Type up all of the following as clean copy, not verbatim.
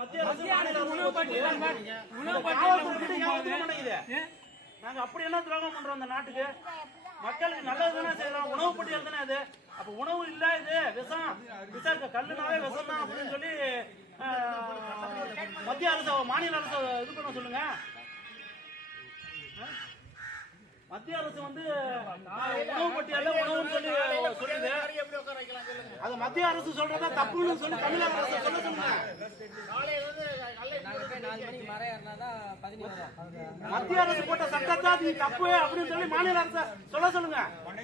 மத்திய அரசு நாங்க அப்படி என்ன துரோகம் பண்றோம் அந்த நாட்டுக்கு? மக்களுக்கு நல்லது தானே செய்யறோம். உணவு பட்டியல் தானே அது. அப்ப உணவு இல்ல, இது விஷம் கல்லுனாவே விஷம் தான் அப்படின்னு சொல்லி மத்திய அரசு மாநில அரசு இது பண்ண சொல்லுங்க. மத்திய அரசு வந்து உணவு பட்டியல உணவுன்னு சொல்லி சொல்லுது. அது மத்திய அரசு சொல்றதா தப்புன்னு சொல்லி தமிழக அரசு சொல்ல சொல்லுங்க. மத்திய அரசு போட்ட சட்டத்தை அது தப்பு அப்படின்னு சொல்லி மாநில அரசு சொல்ல சொல்லுங்க.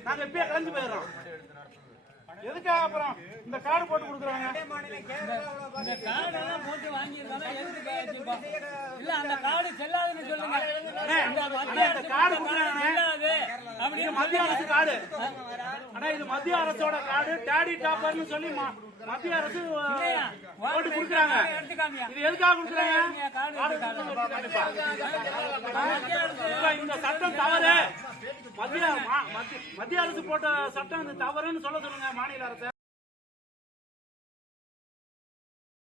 நாங்க இப்பயே கலந்து போயிடுறோம். எதுக்காக அப்புறம் இந்த கார்டு போட்டு கொடுக்குறாங்க? இந்த கார்டு எல்லாம் போட்டு வாங்கியிருந்தாலும் இல்ல அந்த கார்டு செல்லாதுன்னு சொல்லுங்க. இந்த கார்டு அப்படின்னு மத்திய அரசு கார்டு. ஆனா இது மத்திய அரசோட கார்டு. டாடி டாப்பர்னு சொல்லி மத்திய அரசு போட்டு கொடுக்குறாங்க. இது எதுக்காக கொடுக்குறாங்க? இந்த சட்டம் தவறு. மத்திய அரசு போட்ட சட்டம் தவறுன்னு சொல்ல சொல்லுங்க மாநில அரசு.